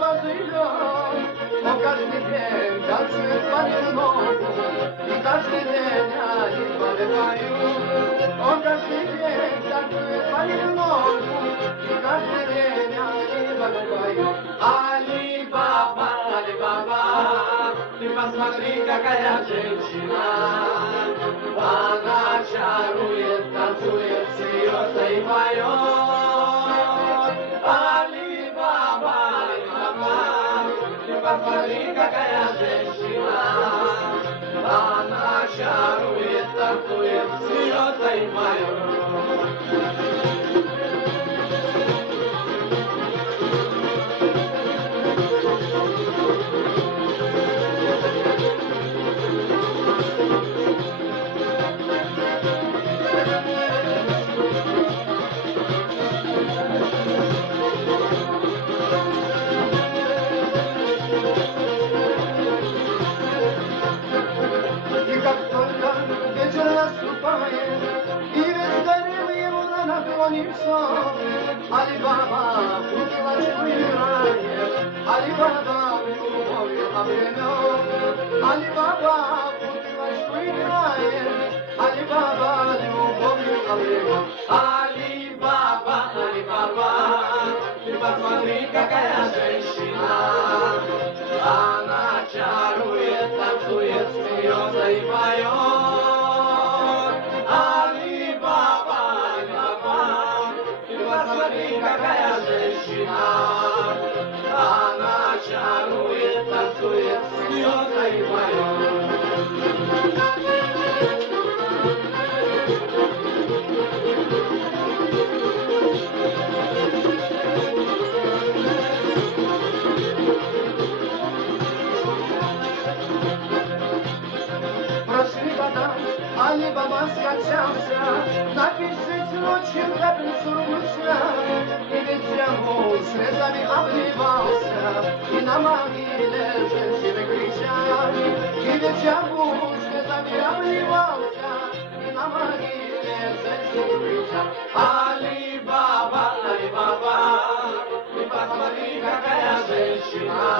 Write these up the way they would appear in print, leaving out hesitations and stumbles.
bazują, bo każdy dzień tańcuje z Panem Bogu i każdy dzień ani porywają. O każdy dzień tańcuje z Panem Bogu i każdy dzień ani porywają. Ali Baba, ты посмотри, какая женщина. Она чарует, танцует, смеется и поет. Али Баба, ты посмотри, какая женщина. Она чарует, танцует, смеется и поет. Ali Baba, Ali Baba, Ali Baba, Ali Baba, ты посмотри, какая женщина. Она чарует, танцует, смеется и поет. Али Баба, посмотри, какая женщина. Она чарует, танцует, смеется и поет. Прошли года, Али Баба скончался, напишет ночью капельцу ручья, и ветром слезами обливался, и на могиле женщины кричат, и ветром слезами обливался, и на могиле женщины кричат. Али Баба, ты посмотри, какая женщина.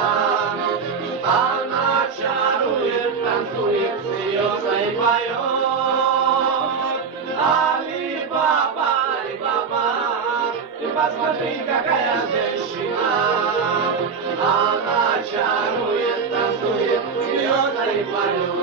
Она чарует, танцует, смеется и поет. Али Баба, ты посмотри, какая женщина. Она чарует, танцует, смеется и поет.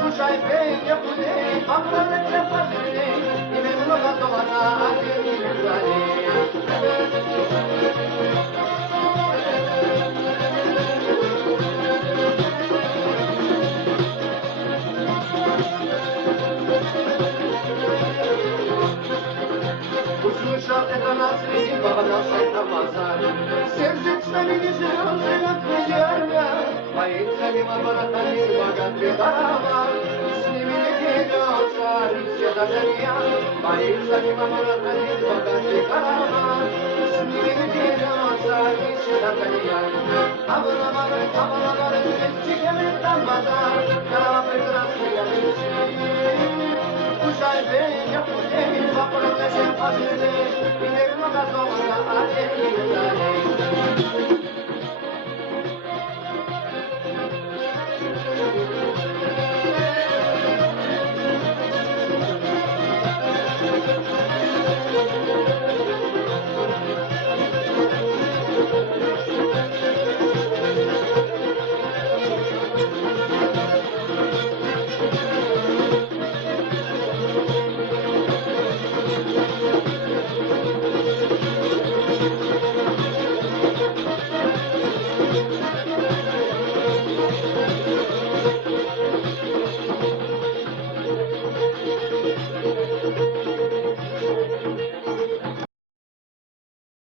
Слушай, пей, не худей, обладайте пожалей, и немного готова, а ты не жалей. Услышал это нас среди бабанасой Тамазар. Сердечными не живет, живет неверно. Боится мимо воротами богатый караван. С ними не дерется, все даже я. Боится мимо воротами богатый караван. С ними не дерется, все даже я. Абалабары, сердечными там базар. Караван прекрасный, я Пушай, бей, не худей, попробуйся пожалей, и немного золота, а ты не жалей.